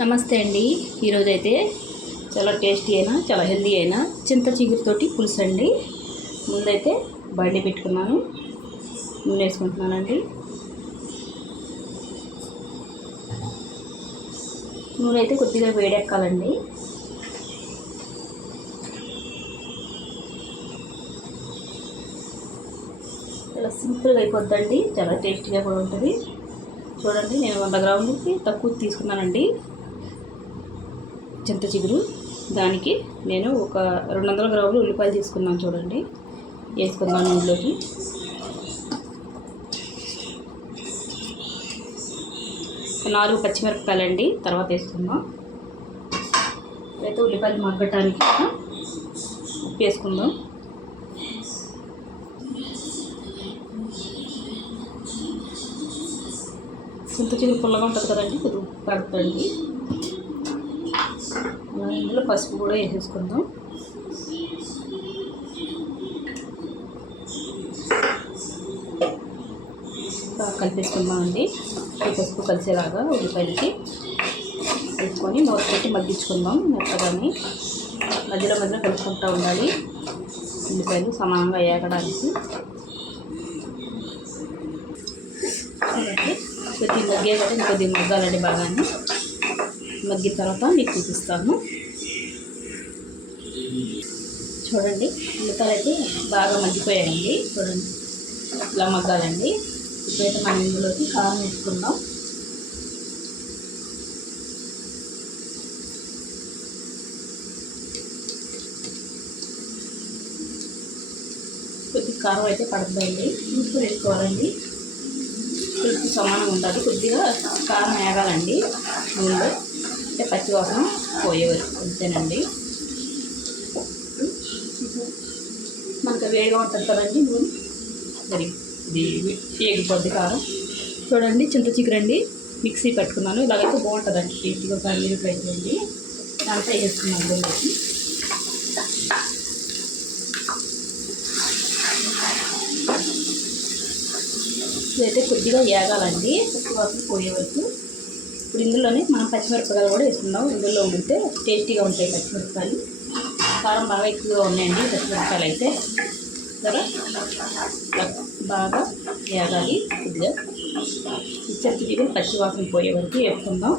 నమస్తే అండి. ఈరోజు అయితే చాలా టేస్టీ అయినా చాలా హెల్దీ అయినా చింత చిగురుతోటి పులుసు అండి. ముందైతే బండి పెట్టుకున్నాను, నూనె వేసుకుంటున్నానండి. నూనె అయితే కొద్దిగా వేడెక్కాలండి. చాలా సింపుల్గా అయిపోద్దండి, చాలా టేస్టీగా కూడా ఉంటుంది. చూడండి, నేను 100 గ్రాములకి తక్కువ తీసుకున్నానండి చింత చిగురు. దానికి నేను ఒక 200 గ్రాములు ఉల్లిపాయలు తీసుకున్నాను. చూడండి, వేసుకుందాం ఇందులోకి. ఒక 4 పచ్చిమిరపకాయలు అండి, తర్వాత వేసుకుందాం. అయితే ఉల్లిపాయలు మగ్గటానికి ఉప్పు వేసుకుందాం. చింత చిగురు పుల్లగా ఉంటుంది కదండి, కొద్దిగా ఉప్పు పడుతుంది. ఇందులో పసుపు కూడా వేసేసుకుందాం. కలిపేసుకుందాం అండి. పసుపు కలిసేలాగా ఉల్లిపాయలకి వేసుకొని మూత పెట్టి మగ్గించుకుందాం మెత్తగాని. మధ్యలో మధ్యలో కలుపుకుంటూ ఉండాలి, ఉల్లిపాయలు సమానంగా వేగడానికి. కొద్దిగా మగ్గే కదా, ఇంకొద్దిగా మగ్గాలండి. బాగానే మగ్గిన తర్వాత మీకు చూపిస్తాను. చూడండి, ఉల్లిపాయలు అయితే బాగా మగ్గిపోయాయండి. చూడండి, ఇలా మగ్గాలండి. ఇప్పుడైతే మనం ఇందులోకి కారం వేసుకుందాం. కొద్దిగా కారం అయితే పడుతుందండి, ఉప్పు వేసుకోవాలండి. పులుసు సమానంగా ఉంటుంది. కొద్దిగా కారం వేగాలండి నూనెలో, అంటే పచ్చివాసన పోయేవరకు అంతేనండి. మనకు వేడిగా ఉంటుంది కదండి నూనె, మరి ఇది వేగిపోద్ది కారం. చూడండి, చింత చిగురండి మిక్సీ పెట్టుకున్నాను. ఇలాగైతే బాగుంటుందండి, టేస్టీగా. ఒకసారి మీరు ట్రై చేయండి. అంతా వేసుకున్నాను దీనికి. ఇదైతే కొద్దిగా వేగాలండి, పచ్చివాసన పోయే వరకు. ఇప్పుడు ఇందులోనే మనం పచ్చిమిరపకాయలు కూడా వేసుకుందాం. ఇందులో ఉంటే టేస్టీగా ఉంటాయి పచ్చిమిరపకాయలు. కారం బాగా ఎక్కువగా ఉన్నాయండి పచ్చిమిరపకాయలు అయితే. కదా, బాగా వేగాలి కొద్దిగా. చింతచిగురు పచ్చివాసన పోయే వరకు వేసుకుందాం.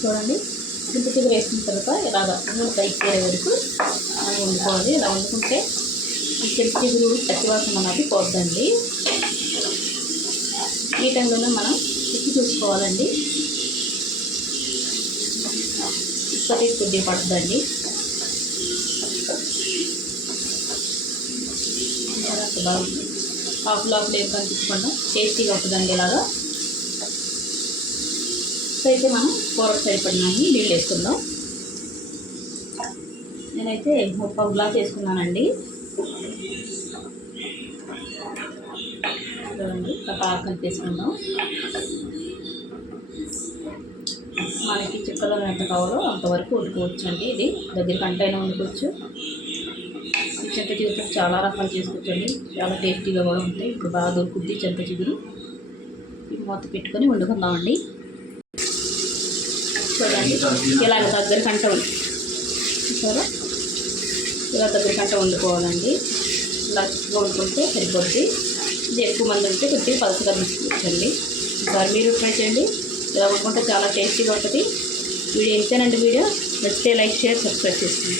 చూడండి, చింతచిగురు వేసుకున్న తర్వాత ఇలాగ నూనె పైకి చేరే వరకు మనం వండుకోవాలి. ఇలా వండుకుంటే చింతచిగురు పచ్చివాసన అన్నది పోద్దండి. ఈ టైంలోనే మనం ఉప్పు చూసుకోవాలండి. ఉప్పు కొద్దిగా పడుతుందండి. బాగుంది, ఆకులు ఏం కనిపించకుండా టేస్టీగా ఉంటుందండి ఇలాగా. అయితే మనం కూరకు సరిపడినాన్ని నీళ్ళు వేసుకుందాం. నేనైతే 1 గ్లాస్ వేసుకున్నానండి. చూడండి, బాగా కలిపేసుకుందాం. మనకి చిక్కలో ఎంత కావాలో అంతవరకు వండుకోవచ్చు అండి. ఇది దగ్గర గంటైనా వండుకోవచ్చు. ఈ చింత చిగురు చాలా రకాలు చేసుకోవచ్చు అండి, చాలా టేస్టీగా కూడా ఉంటాయి. ఇప్పుడు బాగా దొరుకుద్ది చింత చిగురు. ఈ మూత పెట్టుకొని వండుకుందామండి. చూడండి, ఇలాగ దగ్గర గంట చూసారా, ఇలా దగ్గర గంట వండుకోవాలండి. ఇలా చిక్కుగా వండుకుంటే సరిపోద్ది. ఇది ఎక్కువ మంది ఉంటే కొద్దిగా పలుచగా తీసుకోవచ్చండి. ఈసారి మీరు ట్రై చేయండి. ఇలా వండుకుంటే చాలా టేస్టీగా ఉంటుంది. వీడియో ఇంతేనండి. వీడియో నచ్చితే లైక్, షేర్, సబ్స్క్రైబ్ చేసుకోండి.